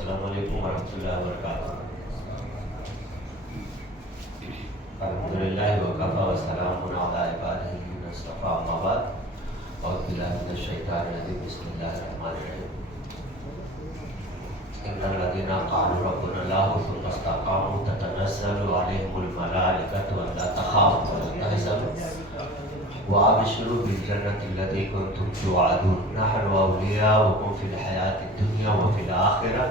السلام علیکم ورحمۃ اللہ وبرکاتہ۔ الحمدللہ وکفیٰ وسلام علی عبادہ الذین اصطفیٰ، اما بعد، اعوذ باللہ من الشیطان الرجیم، بسم اللہ الرحمن الرحیم۔ ان الذین قالوا ربنا اللہ ثم استقاموا تتنزل علیہم الملائکۃ الا تخافوا ولا تحزنوا وابشروا بالجنة التي كنتم توعدون نحن أولياؤكم في الحياة الدنيا وفي الآخرة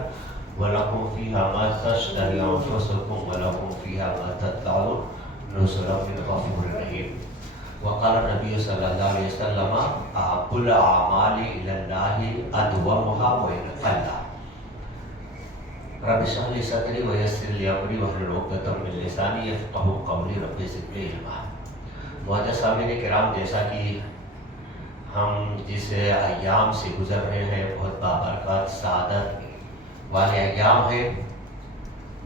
ولكم فيها ما تشتهي أنفسكم ولكم فيها ما تدعون نزلا من غفور رحيم۔ وقال النبي صلى الله عليه وسلم أحب الأعمال إلى الله أدومها وإن قل۔ رب اشرح لي صدري ويسر لي أمري واحلل عقدة من لساني يفقهوا قولي رب زدني علما۔ معزز سامعین کرام، جیسا کہ ہم جس ایام سے گزر رہے ہیں بہت بابرکت سعادت والے ایام ہیں،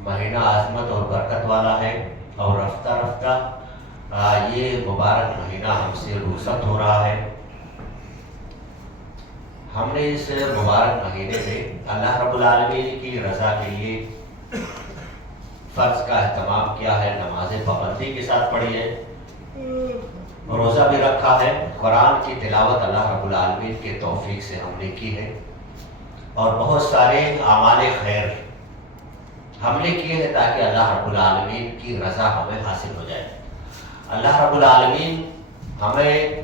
مہینہ عظمت اور برکت والا ہے، اور رفتہ رفتہ یہ مبارک مہینہ ہم سے رخصت ہو رہا ہے۔ ہم نے اس مبارک مہینے میں اللہ رب العالمین کی رضا کے لیے فرض کا اہتمام کیا ہے، نماز پابندی کے ساتھ پڑھی ہے، روزہ بھی رکھا ہے، قرآن کی تلاوت اللہ رب العالمین کے توفیق سے ہم نے کی ہے، اور بہت سارے اعمال خیر ہم نے کیے ہیں تاکہ اللہ رب العالمین کی رضا ہمیں حاصل ہو جائے۔ اللہ رب العالمین ہمیں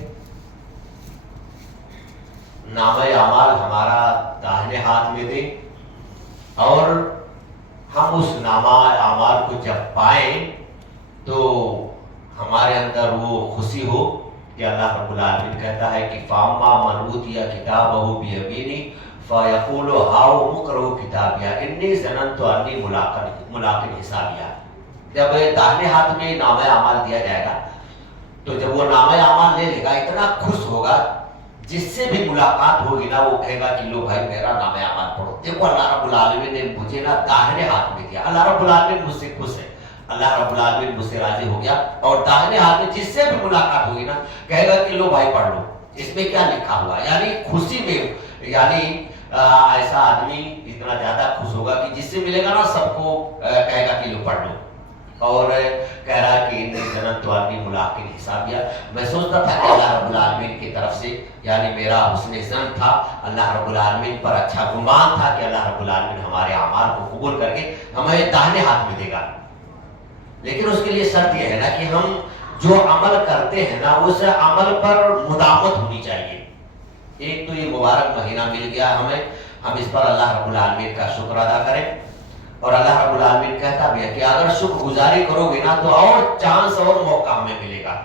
نامہ اعمال ہمارا داہنے ہاتھ میں دے، اور ہم اس نامہ اعمال کو جب پائیں تو ہمارے اندر وہ خوشی ہو کہ اللہ رب العالمین کہتا ہے کہ فاما من اوتی کتابہ بیمینہ فیقول ہاؤ اقرؤوا کتابیہ انی ظننت انی ملاق حسابیہ۔ جب داہنے ہاتھ میں نامہ اعمال دیا جائے گا تو جب وہ نامہ اعمال لے لے گا اتنا خوش ہوگا، جس سے بھی ملاقات ہوگی نا وہ کہے گا کہ لو بھائی میرا نامہ اعمال پڑھو، دیکھو اللہ رب العالمین نے مجھے نا داہنے ہاتھ میں دیا، اللہ رب العالمین مجھ سے خوش ہے، اللہ رب العالمین مجھ سے راضی ہو گیا، اور داہنے ہاتھ میں جس سے بھی ملاقات ہوگی نا کہے گا کہ لو بھائی پڑھ لو، اس میں کیا لکھا ہوا ہے۔ یعنی خوشی میں، یعنی ایسا آدمی اتنا زیادہ خوش ہوگا کہ جس سے ملے گا نا سب کو کہے گا کہ لو پڑھ لو، اور کہہ رہا ہے کہ انی ظننت انی ملاق حسابیہ۔ میں سوچتا تھا کہ اللہ رب العالمین کی طرف سے، یعنی میرا حسن ظن تھا، اللہ رب العالمین پر اچھا گمان تھا کہ اللہ رب العالمین ہمارے اعمال کو قبول کر کے ہمیں داہنے ہاتھ میں دے گا، لیکن اس کے لیے شرط یہ ہے نا کہ ہم جو عمل کرتے ہیں نا اس عمل پر مداومت ہونی چاہیے۔ ایک تو یہ مبارک مہینہ مل گیا ہمیں، ہم اس پر اللہ رب العالمین کا شکر ادا کریں، اور اللہ رب العالمین کہتا بھی ہے کہ اگر شکر گزاری کرو گے نا تو اور چانس اور موقع ہمیں ملے گا،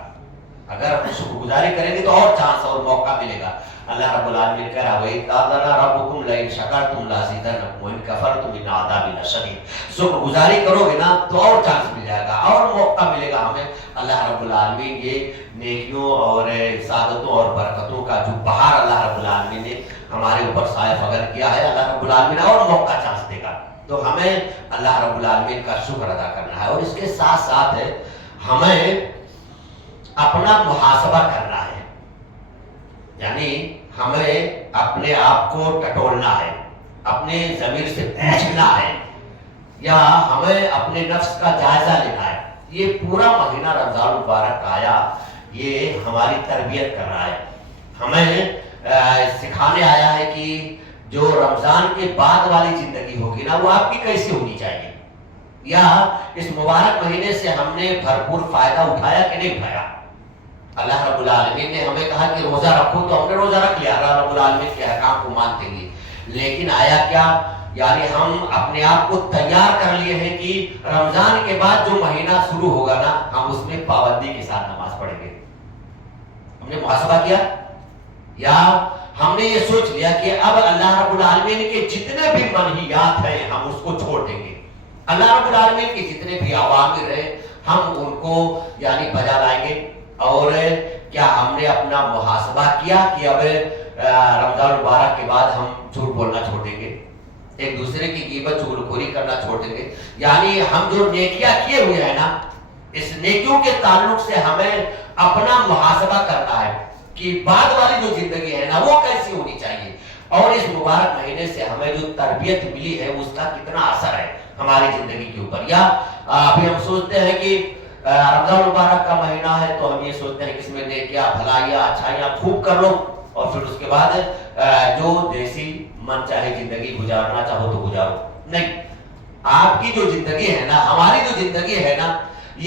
اگر شکر گزاری کریں گے تو اور چانس اور موقع ملے گا۔ اللہ رب العالمین کہہ رہا وَإِذْ قَالَ رَبُّكُمْ لَئِن شَكَرْتُمْ لَأَزِيدَنَّكُمْ وَإِن كَفَرْتُمْ إِنَّ عَذَابِي لَشَدِيدٌ۔ شکر گزاری کرو گے نا تو اور چانس مل جائے گا، اور موقع ملے گا ہمیں۔ اللہ رب العالمین یہ نیکیوں اور سعادتوں اور برکتوں کا جو بہار اللہ رب العالمین نے ہمارے اوپر سایہ فغر کیا ہے، اللہ رب العالمین اور موقع چانس دے گا، تو ہمیں اللہ رب العالمین کا شکر ادا کرنا ہے، اور اس کے ساتھ ساتھ ہمیں اپنا محاسبہ کرنا ہے، یعنی ہمیں اپنے آپ کو ٹٹولنا ہے، اپنے ضمیر سے پوچھنا ہے، یا ہمیں اپنے نفس کا جائزہ لینا ہے۔ یہ پورا مہینہ رمضان مبارک آیا، یہ ہماری تربیت کر رہا ہے، ہمیں سکھانے آیا ہے کہ جو رمضان کے بعد والی زندگی ہوگی نا وہ آپ کی کیسی ہونی چاہیے، یا اس مبارک مہینے سے ہم نے بھرپور فائدہ اٹھایا کہ نہیں اٹھایا۔ اللہ رب العالمین نے ہمیں کہا کہ روزہ رکھو تو ہم نے روزہ رکھ لیا، اللہ رب العالمین کے احکام کو مانتے ہوئے، لیکن آیا کیا، یعنی ہم اپنے آپ کو تیار کر لیے ہیں کہ رمضان کے بعد جو مہینہ شروع ہوگا نا ہم اس میں پابندی کے ساتھ نماز پڑھیں گے۔ ہم نے محاسبہ کیا، یا ہم نے یہ سوچ لیا کہ اب اللہ رب العالمین کے جتنے بھی منہیات ہیں ہم اس کو چھوڑ دیں گے، اللہ رب العالمین کے جتنے بھی اوامر ہیں ہم ان کو یعنی بجا لائیں گے، اور کیا ہم نے اپنا محاسبہ کیا کہ اب رمضان مبارک کے بعد ہم جھوٹ بولنا چھوڑ دیں گے، ایک دوسرے کی غیبت چغلخوری کرنا چھوڑ دیں گے، یعنی ہم جو نیکیاں کیے ہوئے ہیں نا اس نیکیوں کے تعلق سے ہمیں اپنا محاسبہ کرنا ہے کہ بعد والی جو زندگی ہے نا وہ کیسی ہونی چاہیے، اور اس مبارک مہینے سے ہمیں جو تربیت ملی ہے اس کا کتنا اثر ہے ہماری زندگی کے اوپر. یا ابھی ہم سوچتے ہیں کہ رمضان مبارک کا مہینہ ہے تو ہم یہ سوچتے ہیں کہ اس میں نیکیاں بھلائیاں اچھائیاں خوب کر لو اور پھر اس کے بعد جو جیسی من چاہے زندگی گزارنا چاہو تو گزارو. نہیں، آپ کی جو زندگی ہے نا، ہماری جو زندگی ہے نا،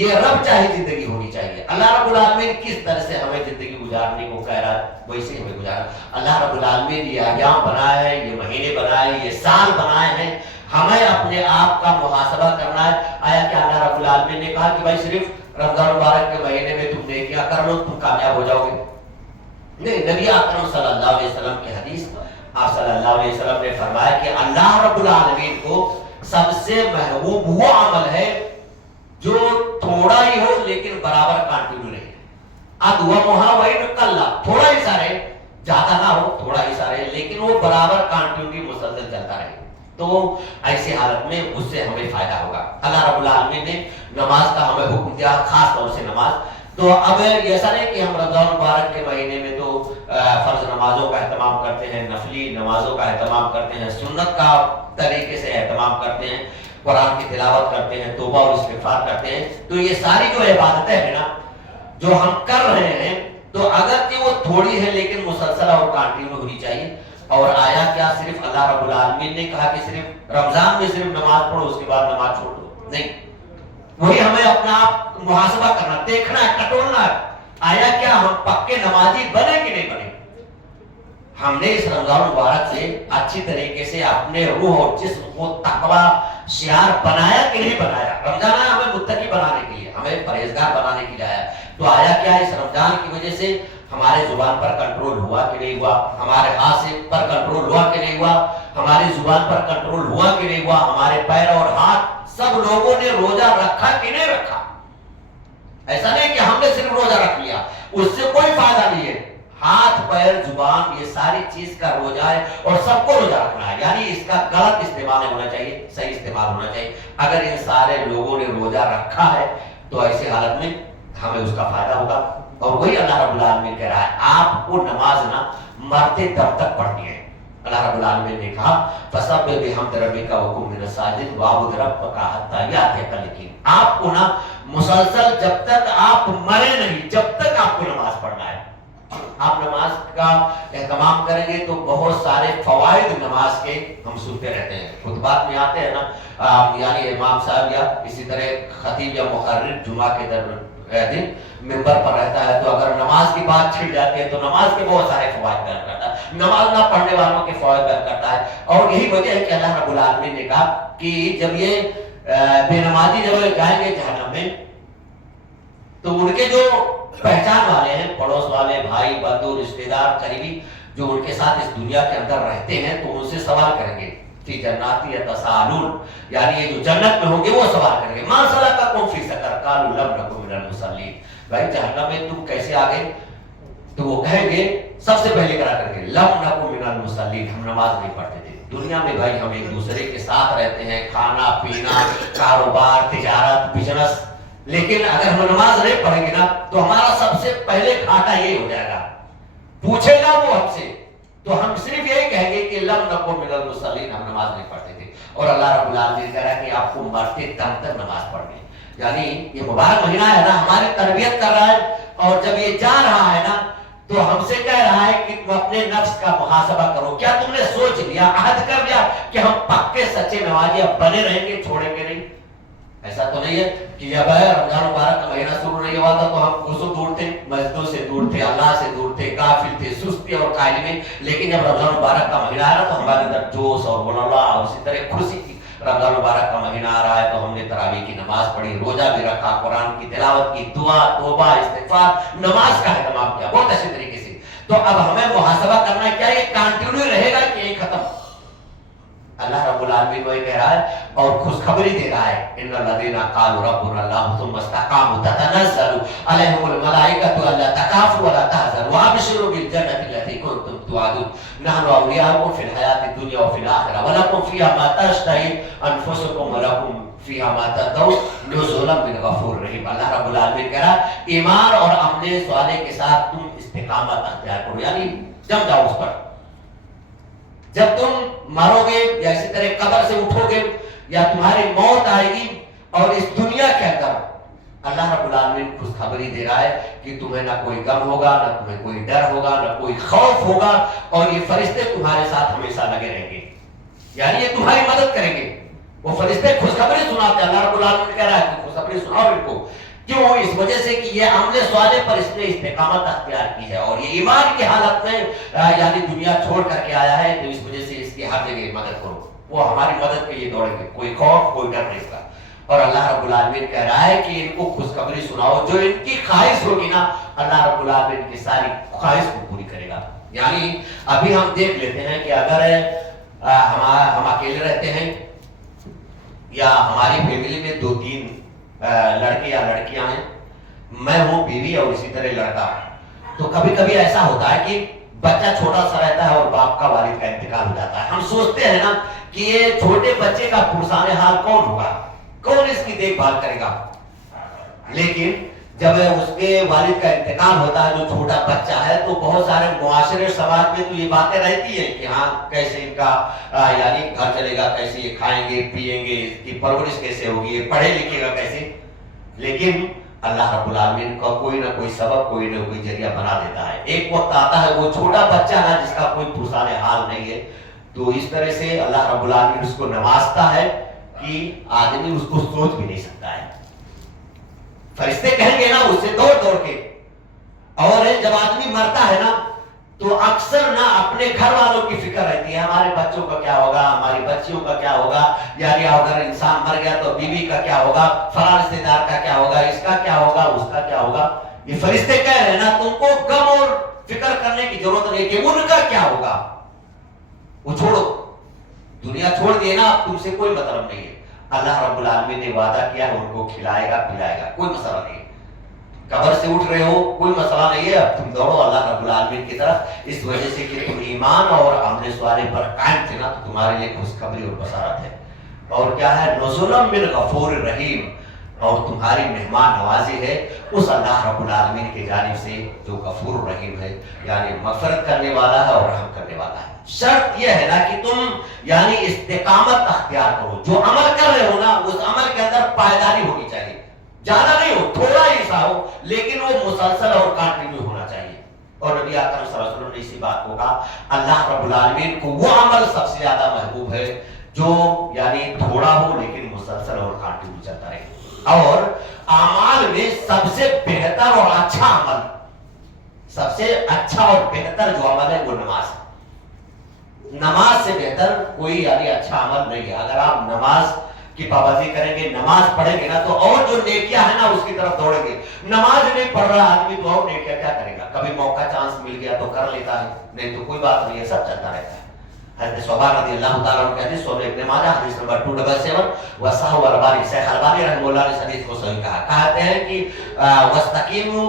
یہ رب چاہے زندگی ہونی چاہیے. اللہ رب العالمین کس طرح سے ہمیں زندگی گزارنے کو کہہ رہا ہے ویسے ہی ہمیں گزارا. اللہ رب العالمین یہ ایام بنائے ہیں، یہ مہینے بنائے، یہ سال بنائے ہیں، ہمیں اپنے آپ کا محاسبہ کرنا ہے. آیا کہ اللہ رب العالمین نے کہا کہ بھائی صرف رمضان مبارک کے مہینے میں تم نیکیاں کر لو تم کامیاب ہو جاؤ گے؟ نہیں، نبی اکرم صلی اللہ علیہ وسلم کی حدیث، آپ صلی اللہ علیہ وسلم نے فرمایا کہ اللہ رب العالمین کو سب سے محبوب وہ عمل ہے جو تھوڑا ہی ہو لیکن برابر کنٹینیو رہے. ادومھا وان قل، تھوڑا ہی سا رہے، زیادہ نہ ہو، تھوڑا ہی سا رہے لیکن وہ برابر کنٹینیوٹی مسلسل چلتا رہے. تو ایسی حالت میں اس سے ہمیں فائدہ ہوگا. اللہ رب العالمین نے نماز کا ہمیں حکم دیا، خاص طور سے نماز. تو اب ایسا نہیں کہ ہم رمضان مبارک کے مہینے میں تو فرض نمازوں کا اہتمام کرتے ہیں، نفلی نمازوں کا اہتمام کرتے ہیں، سنت کا طریقے سے اہتمام کرتے ہیں، قرآن کی تلاوت کرتے ہیں، توبہ اور استغفار کرتے ہیں. تو یہ ساری جو عبادتیں ہیں نا جو ہم کر رہے ہیں، تو اگر کہ وہ تھوڑی ہے لیکن مسلسل اور کنٹینیو ہونی چاہیے. اور آیا کیا صرف اللہ رب العالمین نے کہا کہ صرف رمضان میں صرف نماز پڑھو اس کے بعد نماز چھوڑ دو؟ نہیں، وہی ہمیں اپنا آپ محاسبہ کرنا، دیکھنا ہے، ٹٹولنا ہے. آیا کیا ہم پکے نمازی بنے کہ نہیں بنے؟ ہم نے اس رمضان مبارک سے اچھی طریقے سے اپنے روح اور جسم کو تقوی شعار بنایا کہ نہیں بنایا؟ رمضان ہمیں متقی بنانے کے لیے، ہمیں پرہیزگار بنانے کے لیے آیا. تو آیا کیا اس رمضان کی وجہ سے ہمارے زبان پر کنٹرول ہوا کہ نہیں ہوا؟ ہمارے ہاتھ سے پر کنٹرول ہوا کہ نہیں ہوا؟ ہماری زبان پر کنٹرول ہوا کہ نہیں ہوا؟ ہمارے پیر اور ہاتھ سب لوگوں نے روزہ رکھا کہ نہیں رکھا؟ ایسا نہیں کہ ہم نے صرف روزہ رکھ لیا، اس سے کوئی فائدہ نہیں ہے. ہاتھ پیر زبان یہ ساری چیز کا روزہ ہے اور سب کو روزہ رکھنا ہے. یعنی اس کا غلط استعمال نہیں ہونا چاہیے، صحیح استعمال ہونا چاہیے. اگر ان سارے لوگوں نے روزہ رکھا ہے تو ایسی حالت میں ہمیں اس کا فائدہ ہوگا. اور وہی اللہ رب العالمین کہہ رہا ہے آپ کو نماز نہ مرتے دم تک پڑھنی ہے. اللہ رب العالمین نے کہا فَسَبِّحْ بِحَمْدِ رَبِّكَ وَكُن مِّنَ السَّاجِدِينَ وَاعْبُدْ رَبَّكَ حَتَّىٰ يَأْتِيَكَ الْيَقِينُ. آپ کو نا مسلسل جب تک آپ مرے نہیں، جب تک آپ کو نماز پڑھنا ہے. آپ نماز کا اہتمام کریں گے تو بہت سارے فوائد نماز کے ہم سنتے رہتے ہیں، خطبات میں آتے ہیں نا. یعنی امام صاحب یا اسی طرح خطیب یا مقرر جمعہ کے دن ممبر پر رہتا ہے تو اگر نماز کی بات چھڑ جاتی ہے تو نماز کے بہت سارے فوائد بیان کرتا ہے، نماز نہ پڑھنے والوں کے فوائد بیان کرتا ہے. اور یہی وجہ ہے کہ اللہ رب العالمین نے کہا کہ جب یہ بے نمازی جب جائیں گے جہنم میں تو ان کے جو پہچان والے ہیں، پڑوس والے، بھائی بندو، رشتہ دار، قریبی جو ان کے ساتھ اس دنیا کے اندر رہتے ہیں تو ان سے سوال کریں گے فی جناتی یتساءلون، یعنی یہ جو جنت میں ہوں گے وہ سوال کریں گے ما سلککم فی سقر قالوا لم نکن من المصلین. بھائی جہنم میں تم کیسے آ گئے؟ تو وہ کہیں گے سب سے پہلے کرا کر کے لم نکن من المصلین، ہم نماز نہیں پڑھتے تھے. دنیا میں بھائی ہم ایک دوسرے کے ساتھ رہتے ہیں، کھانا پینا، کاروبار، تجارت، بزنس، لیکن اگر ہم نماز نہیں پڑھیں گے نا تو ہمارا سب سے پہلے گھاٹا یہ ہو جائے گا. پوچھے گا وہ ہم سے تو ہم صرف یہی کہیں گے کہ لم نکن من المصلین، ہم نماز نہیں پڑھتے تھے. اور اللہ رب العالمین کہہ رہا ہے کہ آپ کو مرتے دم تک نماز پڑھنی. یعنی یہ مبارک مہینہ ہے نا، ہماری تربیت کر رہا ہے. اور جب یہ جا رہا ہے نا تو ہم سے کہہ رہا ہے کہ تم اپنے نفس کا محاسبہ کرو. کیا تم نے سوچ لیا، عہد کر لیا کہ ہم پکے سچے نمازی اب بنے رہیں گے، چھوڑیں گے نہیں؟ ایسا تو نہیں ہے کہ جب رمضان مبارک کا مہینہ شروع نہیں ہوا تھا تو ہم کوسوں دور تھے، مسجدوں سے دور تھے، اللہ سے دور تھے، غافل تھے، سستی اور کاہلی میں. لیکن جب رمضان مبارک کا مہینہ آیا تو ہمارے اندر جوش اور بلولہ اور اسی طرح خوشی تھی. رمضان مبارک کا مہینہ آ رہا ہے تو ہم نے تراویح کی نماز پڑھی، روزہ بھی رکھا، قرآن کی تلاوت کی، دعا، توبہ، استغفار، نماز کا اہتمام کیا بہت اچھے طریقے سے. تو اب ہمیں محاسبہ کرنا ہے، کیا یہ کنٹینیو رہے گا کہ یہ ختم؟ اللہ رب العالمین کو یہ کہہ رہا ہے اور خوشخبری دے رہا ہے ان الذین قالوا ربنا اللہ ثم استقاموا تتنزل علیہم الملائکۃ الا تخافوا ولا تحزنوا وابشروا بالجنۃ التي كنتم توعدون نحن اولیاؤکم فی الحیاۃ الدنیا وفی الآخرہ ولکم فیہا ما تشتہی انفسکم ولکم فیہا ما تدعون نزلا من غفور رحیم. اللہ رب العالمین کہہ رہا ہے ایمان اور عمل صالح کے ساتھ تم استقامت اختیار کرو، یعنی جم جاؤ اس پر. جب تم مرو گے یا اسی طرح قبر سے اٹھو گے یا تمہاری موت آئے گی اور اس دنیا کے اندر اللہ رب العالمین خوشخبری دے رہا ہے کہ تمہیں نہ کوئی غم ہوگا، نہ تمہیں کوئی ڈر ہوگا، نہ کوئی خوف ہوگا، اور یہ فرشتے تمہارے ساتھ ہمیشہ لگے رہیں گے، یعنی یہ تمہاری مدد کریں گے۔ وہ فرشتے خوشخبری سناتے ہیں، اللہ رب العالمین کہہ رہا ہے کہ خوشخبری سناؤ ان کو، کیوں؟ اس وجہ سے کہ یہ عمل صالح پر اس نے استقامت اختیار کی ہے اور یہ ایمان کی حالت میں یعنی دنیا چھوڑ کر کے آیا ہے، تو اس وجہ سے اس کی ہر جگہ مدد کرو۔ وہ ہماری مدد کے لیے دوڑیں گے، کوئی خوف کوئی ڈر نہیں اس کا۔ اور اللہ رب العالمین کہہ رہا ہے کہ ان کو خوشخبری سناؤ، جو ان کی خواہش ہوگی نا اللہ رب العالمین کی ساری خواہش کو پوری کرے گا۔ یعنی ابھی ہم دیکھ لیتے ہیں کہ اگر ہم اکیلے رہتے ہیں یا ہماری فیملی میں 2-3 لڑکے یا لڑکیاں ہیں، میں ہوں، بیوی اور اسی طرح لڑکا، تو کبھی کبھی ایسا ہوتا ہے کہ بچہ چھوٹا سا رہتا ہے اور باپ کا والد کا انتقال ہو جاتا ہے۔ ہم سوچتے ہیں نا کہ یہ چھوٹے بچے کا پرسان حال کون ہوگا، کون اس کی دیکھ بھال کرے گا، لیکن جب اس کے والد کا انتقال ہوتا ہے جو چھوٹا بچہ ہے تو بہت سارے معاشرے سماج میں تو یہ باتیں رہتی ہیں کہ ہاں کیسے ان کا یعنی گھر چلے گا، کیسے یہ کھائیں گے پیئیں گے، اس کی پرورش کیسے ہوگی، یہ پڑھے لکھے گا کیسے، لیکن اللہ رب العالمین کا کوئی نہ کوئی سبب کوئی نہ کوئی ذریعہ بنا دیتا ہے۔ ایک وقت آتا ہے وہ چھوٹا بچہ ہے جس کا کوئی پرسان حال نہیں ہے، تو اس طرح سے اللہ رب العالمین اس کو نوازتا ہے کہ آدمی اس کو سوچ بھی نہیں سکتا ہے۔ فرشتے کہیں گے نا اس سے دوڑ دوڑ کے، اور جب آدمی مرتا ہے نا تو اکثر نہ اپنے گھر والوں کی فکر رہتی ہے، ہمارے بچوں کا کیا ہوگا، ہماری بچیوں کا کیا ہوگا، یعنی اگر انسان مر گیا تو بیوی کا کیا ہوگا، فلاں رشتے دار کا کیا ہوگا، اس کا کیا ہوگا، اس کا کیا ہوگا۔ یہ فرشتے کہہ رہے ہیں نا تم کو غم اور فکر کرنے کی ضرورت نہیں کہ ان کا کیا ہوگا، وہ چھوڑو، دنیا چھوڑ دیے نا، تم سے کوئی مطلب نہیں ہے۔ اللہ رب العالمین نے وعدہ کیا ہے ان کو کھلائے گا پلائے گا، کوئی مسئلہ نہیں ہے۔ قبر سے اٹھ رہے ہو کوئی مسئلہ نہیں ہے، اب تم دوڑو اللہ رب العالمین کی طرف، اس وجہ سے کہ تم ایمان اور عمل صالح پر قائم تھے نا، تو تمہارے لیے خوشخبری اور بشارت ہے۔ اور کیا ہے، نزلا من غفور رحیم، اور تمہاری مہمان نوازی ہے اس اللہ رب العالمین کی جانب سے جو غفور رحیم ہے، یعنی مغفرت کرنے والا ہے اور رحم کرنے والا ہے۔ شرط یہ ہے نا کہ تم یعنی استقامت اختیار کرو، جو عمل کر رہے ہو نا اس عمل کے اندر پائیداری ہونی چاہیے، زیادہ نہیں ہو، تھوڑا ہی سا ہو، لیکن وہ مسلسل اور کنٹینیو ہونا چاہیے۔ اور نبی اکرم صلی اللہ علیہ وسلم نے اسی بات کو کہا، اللہ رب العالمین کو وہ عمل سب سے زیادہ محبوب ہے جو یعنی تھوڑا ہو لیکن مسلسل اور کنٹینیو چلتا رہے۔ اور اعمال میں سب سے بہتر اور اچھا عمل، سب سے اچھا اور بہتر جو عمل ہے وہ نماز ہے۔ نماز سے بہتر کوئی یعنی اچھا عمل نہیں ہے۔ اگر آپ نماز کی پابندی کریں گے، نماز پڑھیں گے نا، تو اور جو نیکیاں ہیں نا اس کی طرف دوڑیں گے۔ نماز نہیں پڑھ رہا آدمی تو اور نیکیاں کیا کرے گا؟ کبھی موقع چانس مل گیا تو کر لیتا ہے، نہیں تو کوئی بات نہیں ہے، سب چلتا رہتا ہے۔ حضرت صوبان رضی اللہ تعالیٰ عنہ کہتے ہیں، سنن ابن ماجہ حدیث نمبر 277، وصححہ الالبانی، شیخ البانی رحمہ اللہ نے اس حدیث کو صحیح کہا، کہتے ہیں کہ واستقیموا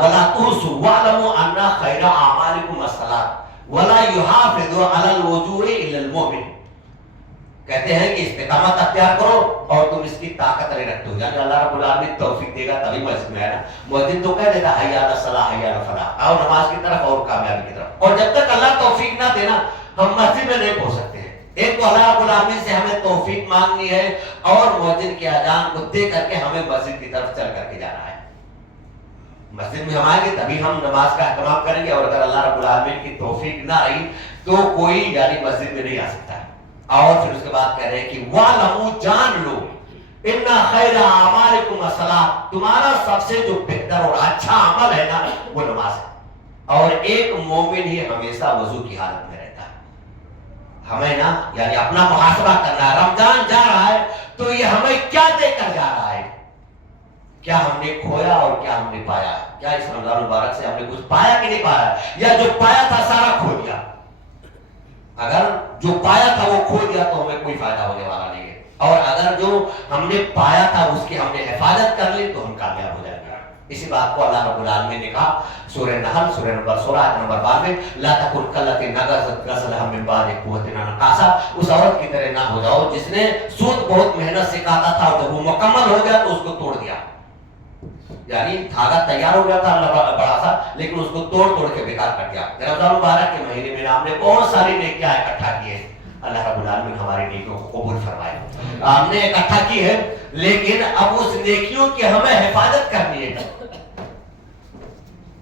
ولا تحسوا واعلموا ان خیر اعمالکم الصلاۃ ولا يحافظ على الوضوء الا المؤمن۔ کہتے ہیں کہ استقامت اختیار کرو اور تم اس کی طاقت نہیں رکھتے ہو، یعنی اللہ رب العالمین توفیق دے گا تبھی مسجد میں آنا۔ مؤذن تو کہہ دیتا حی علی الصلاۃ حی علی الفلاح، آؤ نماز کی طرف اور کامیابی کی طرف، اور جب تک اللہ توفیق نہ دینا ہم مسجد میں نہیں پہنچ سکتے ہیں۔ ایک تو اللہ رب العالمین سے ہمیں توفیق مانگنی ہے اور مؤذن کے اذان کو دے کر کے ہمیں مسجد کی طرف چل کر کے جانا ہے۔ مسجد میں ہم آئیں گے تبھی ہم نماز کا اہتمام کریں گے، اور اگر اللہ رب العالمین کی توفیق نہ رہی تو کوئی یعنی مسجد میں نہیں آ سکتا ہے۔ اور پھر اس کے بعد کہہ رہے ہیں کہ وَعْلَمُوا، جان لو، ان خیر اعمالکم الصلاۃ، تمہارا سب سے جو بہتر اور اچھا عمل ہے نا وہ نماز ہے۔ اور ایک مومن ہی ہمیشہ وضو کی حالت میں رہتا ہے۔ ہمیں نا یعنی اپنا محاسبہ کرنا ہے، رمضان جا رہا ہے تو یہ ہمیں کیا دے کر جا رہا ہے، کیا ہم نے کھویا اور کیا ہم نے پایا، کیا اس رمضان مبارک سے ہم نے کچھ پایا کہ نہیں پایا، یا جو پایا تھا سارا کھو دیا۔ اگر جو پایا تھا وہ کھو دیا تو ہمیں کوئی فائدہ ہونے والا نہیں ہے، اور اگر جو ہم نے پایا تھا اس کی ہم نے حفاظت کر لی تو ہم کامیاب ہو جائیں گے۔ اسی بات کو اللہ رب العالمین نے کہا سورہ نحل سورہ نمبر 16 آیت نمبر 92، لا تکن کالتی نقضت غزلها من بعد قوة انعاسا، اس عورت کی طرح نہ ہو جاؤ جس نے سوت بہت محنت سے کاٹا تھا اور جب وہ مکمل ہو گیا تو اس کو توڑ دیا۔ یعنی دھاگا تیار ہو گیا تھا بڑا سا، لیکن اس کو توڑ توڑ کے بیکار کر دیا۔ رمضان مبارک کے مہینے میں ہم نے بہت ساری نیکیاں اکٹھا کی ہے، اللہ رب العالمین ہماری نیکیوں کو قبول فرمائے۔ ہم نے اکٹھا کی ہے، لیکن اب اس نیکیوں کی ہمیں حفاظت کرنی ہے۔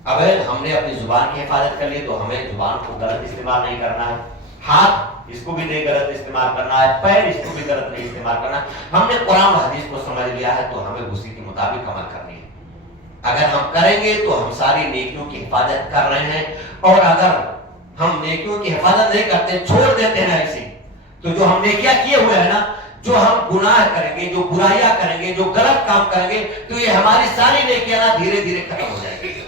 اب ہم نے اپنی زبان کی حفاظت کر لی تو ہمیں زبان کو غلط استعمال نہیں کرنا ہے، ہاتھ اس کو بھی نہیں غلط استعمال کرنا ہے، پیر اس کو بھی غلط نہیں استعمال کرنا ہے۔ ہم نے قرآن و حدیث کو سمجھ لیا ہے تو ہمیں اسی کے مطابق عمل کرنی ہے۔ اگر ہم کریں گے تو ہم ساری نیکیوں کی حفاظت کر رہے ہیں، اور اگر ہم نیکیوں کی حفاظت نہیں کرتے، چھوڑ دیتے ہیں ایسی، تو جو ہم نیکیاں کیے ہوئے ہیں نا، جو ہم گناہ کریں گے، جو برائیاں کریں گے، جو غلط کام کریں گے، تو یہ ہماری ساری نیکیاں نا دھیرے دھیرے ختم ہو جائیں گی۔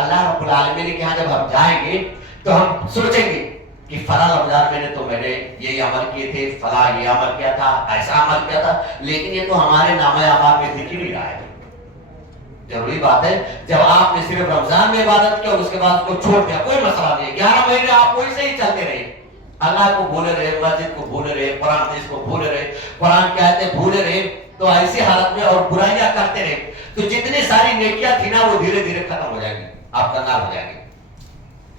اللہ رب العالمین کے یہاں جب ہم جائیں گے تو ہم سوچیں گے کہ فلاں رمضان میں نے تو میں نے یہ عمل کیے تھے، فلاں یہ عمل کیا تھا، ایسا عمل کیا تھا، لیکن یہ تو ہمارے نامہ اعمال میں دکھ ہی نہیں رہا ہے۔ ضروری بات ہے، جب آپ نے صرف رمضان میں عبادت کیا اور اس کے بعد کو چھوڑ دیا، کوئی مسئلہ نہیں ہے، 11 مہینے آپ وہی سے ہی چلتے رہے، اللہ کو بھولے رہے، مسجد کو بھولے رہے، قرآن حدیث کو بھولے رہے، قرآن کی آیتیں بھولے رہے، تو ایسی حالت میں اور برائیاں کرتے رہے تو جتنی ساری نیکیاں تھی نا وہ دھیرے دھیرے ختم ہو جائیں گی، آپ کنگال ہو جائیں گے۔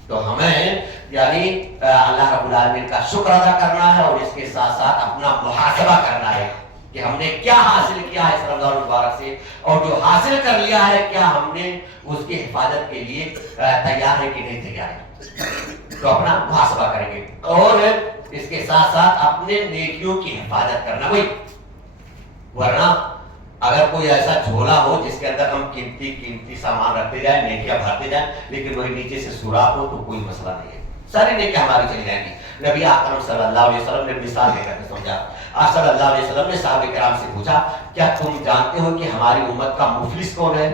تو ہمیں یعنی اللہ رب العالمین کا شکر ادا کرنا ہے، اور اس کے ساتھ ساتھ اپنا محاسبہ کرنا ہے کہ ہم نے کیا حاصل کیا ہے اس رمضان مبارک سے، اور جو حاصل کر لیا ہے کیا ہم نے اس کی حفاظت کے لیے تیار ہے کہ نہیں تیار ہے، تو اپنا محاسبہ کریں گے۔ اور اس کے ساتھ ساتھ اپنے نیکیوں کی حفاظت کرنا، وہی ورنہ اگر کوئی ایسا جھولا ہو جس کے اندر ہم قیمتی سامان رکھتے جائیں، نیکیاں بھرتے جائیں، لیکن وہی نیچے سے سوراخ ہو تو کوئی مسئلہ نہیں ہے، ساری نیکیاں ہماری چلی جائیں گی۔ نبی اکرم صلی اللہ علیہ وسلم نے مثال دے کر سمجھا۔ آپ صلی اللہ علیہ وسلم نے صحابہ کرام سے پوچھا، کیا تم جانتے ہو کہ ہماری امت کا مفلس کون ہے؟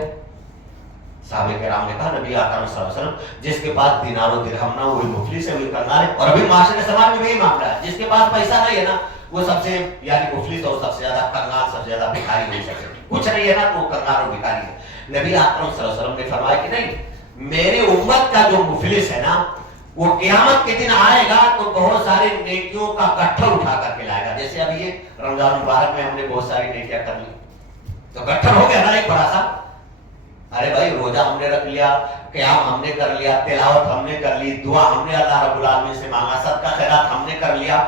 صحابہ کرام نے کہا، نبی اکرم صلی اللہ علیہ وسلم جس کے پاس دینار و درہم نہ ہو وہی مفلس ہے، وہی کنگال ہے۔ اور ابھی معاشرے سماج میں یہی معاملہ ہے، جس کے پاس پیسہ نہیں ہے نا وہ سب سے یعنی مفلس اور سب سے زیادہ کنگال، سب سے زیادہ بھکاری ہو سکتے، کچھ نہیں ہے نا تو وہ کنگال اور بھکاری ہے۔ نبی اکرم صلی اللہ علیہ وسلم نے فرمایا کہ نہیں، میرے امت کا جو مفلس ہے نا وہ قیامت کے دن آئے گا تو بہت ساری نیکیوں کا گٹھر اٹھا کر کے لائے گا۔ جیسے ابھی یہ رمضان مبارک میں ہم نے بہت ساری نیکیاں کر لی تو گٹھر ہو گیا نا ایک بڑا سا، ارے بھائی روزہ ہم نے رکھ لیا، قیام ہم نے کر لیا، تلاوت ہم نے کر لی، دعا ہم نے اللہ رب العالمین سے مانگا، صدقہ خیرات ہم نے کر لیا،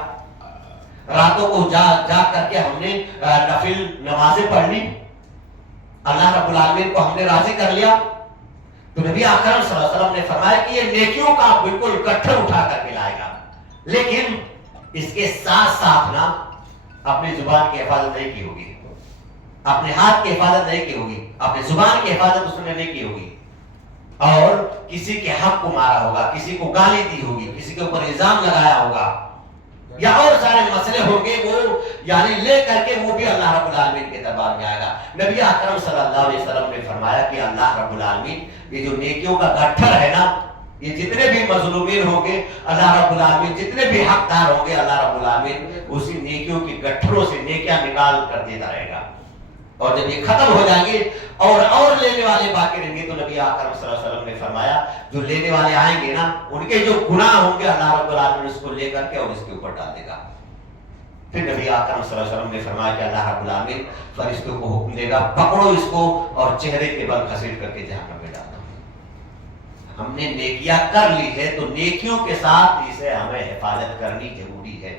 راتوں کو جاگ کر کے ہم نے نفل نمازیں پڑھ لی، اللہ رب العالمین کو ہم نے راضی کر لیا۔ تو نبی اکرم صلی اللہ علیہ وسلم نے فرمایا کہ یہ نیکیوں کا بالکل گٹھر اٹھا کر کے لائے گا، لیکن اس کے ساتھ ساتھ نا اپنی زبان کی حفاظت نہیں کی ہوگی، اپنے ہاتھ کی حفاظت نہیں کی ہوگی، اپنی زبان کی حفاظت اس نے نہیں کی ہوگی، اور کسی کے حق کو مارا ہوگا، کسی کو گالی دی ہوگی، کسی کے اوپر الزام لگایا ہوگا، یا اور سارے مسئلے ہوں گے وہ یعنی لے کر کے وہ بھی اللہ رب العالمین کے دربار میں آئے گا۔ نبی اکرم صلی اللہ علیہ وسلم نے فرمایا کہ اللہ رب العالمین یہ جو نیکیوں کا گٹھر ہے نا، یہ جتنے بھی مظلومین ہوں گے اللہ رب العالمین، جتنے بھی حقدار ہوں گے اللہ رب العالمین اسی نیکیوں کے گٹھروں سے نیکیاں نکال کر دیتا رہے گا، اور جب یہ ختم ہو جائیں گے اور لینے والے باقی رہیں گے تو نبی اکرم صلی اللہ علیہ وسلم نے فرمایا جو لینے والے آئیں گے نا ان کے جو گناہ ہوں گے اللہ رب العالمین اس کو لے کر کے اور اس کے اوپر ڈال دے گا۔ پھر نبی اکرم صلی اللہ علیہ وسلم نے فرمایا کہ اللہ رب العالمین فرشتوں کو حکم دے گا، پکڑو اس کو اور چہرے کے بل گھسیٹ کر کے جہنم میں ڈال دو۔ ہم نے نیکیاں کر لی ہے تو نیکیوں کے ساتھ اسے ہمیں حفاظت کرنی ضروری ہے۔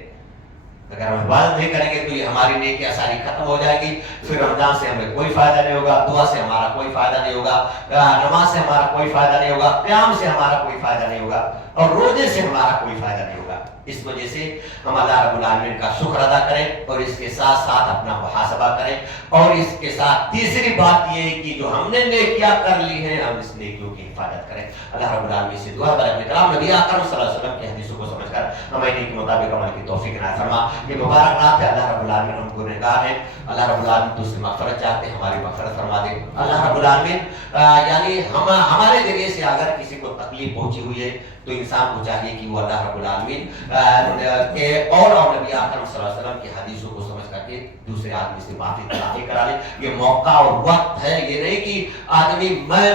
اگر ہم حفاظت نہیں کریں گے تو یہ ہماری نیکیاں ساری ختم ہو جائے گی، پھر رمضان سے ہمیں کوئی فائدہ نہیں ہوگا، دعا سے ہمارا کوئی فائدہ نہیں ہوگا، نماز سے ہمارا کوئی فائدہ نہیں ہوگا، قیام سے ہمارا کوئی فائدہ نہیں ہوگا، اور روزے سے ہمارا کوئی فائدہ نہیں ہوگا۔ اس وجہ سے ہم اللہ رب العالمین کا شکر ادا کریں اور اس کے ساتھ ساتھ اپنا محاسبہ کریں، اور اس کے ساتھ تیسری بات یہ ہے کہ جو ہم نے نیکیاں کر لی ہیں ہم اس نیکیوں کی حفاظت کریں۔ اللہ رب العالمین سے دعا برکت کرام نبی اکرم صلی اللہ علیہ وسلم کی حدیثوں کو سمجھ کر ہمیں نیکی کے مطابق عمل کی توفیق عنایت فرما۔ یہ مبارک رات ہے، اللہ رب العالمین ہم گنہگار ہیں، اللہ رب العالمین تو سے مغفرت چاہتے ہیں، ہماری مغفرت فرما دے۔ اللہ رب العالمین یعنی ہمارے ذریعے سے اگر کسی کو تکلیف پہنچی ہوئی ہے تو انسان کو چاہیے کہ وہ اللہ رب العالمین کے اور نبی اکرم صلی اللہ علیہ وسلم کی حدیثوں کو سمجھ کر کے دوسرے آدمی سے معافی کرا لے۔ یہ موقع اور وقت ہے، یہ نہیں کہ آدمی میں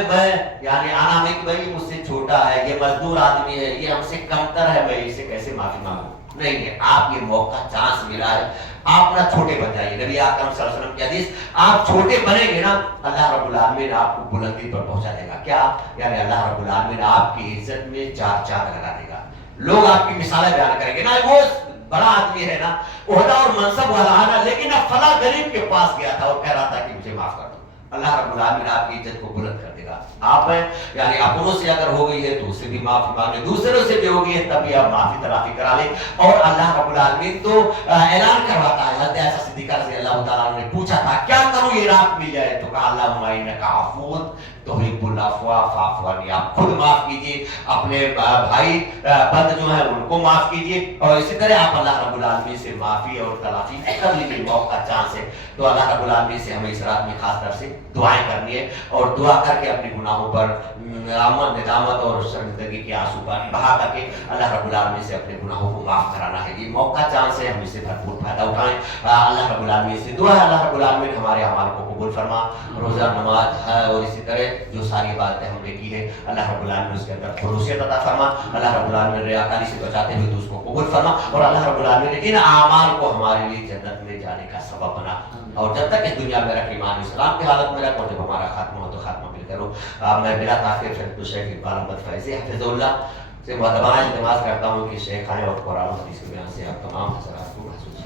یعنی آنا میں کہ بھائی مجھ سے چھوٹا ہے، یہ مزدور آدمی ہے، یہ ہم سے کمتر ہے، میں اسے کیسے معافی مانگوں۔ نہیں ہے. آپ یہ موقع چانس ملا ہے, آپ نہ چھوٹے بن جائیے. نبی اکرم صلی اللہ علیہ وسلم کی حدیث, آپ چھوٹے بنیں گے نا اللہ رب العالمین آپ کو بلندی پر پہنچا دے گا. کیا یعنی اللہ رب العالمین آپ کی عزت میں چار چاند لگا دے گا. لوگ آپ کی مثالیں بیان کریں گے نا, وہ بڑا آدمی ہے نا, عہدہ اور منصب والا ہے نا, لیکن اب فلاں غریب کے پاس گیا تھا اور کہہ رہا تھا کہ مجھے معاف کر دو. اللہ رب العالمین آپ کی عزت کو بلند کر دے گا. آپ یعنی اپنوں سے اگر ہو گئی ہے تو اس سے بھی معافی مانگے, دوسروں سے بھی ہو گئی ہے تب بھی آپ معافی تلافی کرا لیں. اور اللہ رب العالمین تو اعلان کرواتا ہے. حضرت عائشہ صدیقہ رضی اللہ تعالیٰ عنہ نے پوچھا تھا کیا کروں یہ رات مل جائے, تو کہا اللہم انک عفو تحب العفو فاعف عنی, آپ خود معاف کیجیے, اپنے بھائی بند جو ہیں ان کو معاف کیجیے, اور اسی طرح آپ اللہ رب العالمین سے معافی اور تلافی کر لیجیے. موقع چانس ہے تو اللہ رب العالمین سے ہمیں اس رات میں خاص طور سے دعائیں کرنی ہے, اور دعا کر کے اپنے گناہوں پر ندامت اور شرمندگی کے آنسو بہا کر کے اللہ رب العالمین سے اپنے گناہوں کو معاف کرانا ہے. یہ موقع چانس ہے, ہم اس سے بھرپور فائدہ اٹھائیں. اللہ رب العالمین سے دعا ہے اللہ رب العالمین ہمارے اعمال کو قبول فرما. روزہ نماز ہے اور اسی طرح جو ساری باتیں ہم نے کی ہے اللہ رب العالمین اس کے اندر خلوصیت عطا فرما. اللہ رب العالمین ریاکاری سے بچاتے ہوئے تو اس کو قبول فرما, اور اللہ رب العالمین ان اعمال کو ہمارے لیے جنت میں جانے کا سبب بنا. اور جب تک اس دنیا میں رکھ ایمان اسلام کی حالت میں رکھ, اور جب ہمارا خاتمہ ہو تو خاتمہ مل کرو. میں بلا تاخیر فیض شیخ اقبال احمد فیضی حفظ اللہ سے مدبانہ التماس کرتا ہوں کہ شیخ آئیں اور قرآن و حدیث کے بیان سے آپ تمام حضرات کو محسوس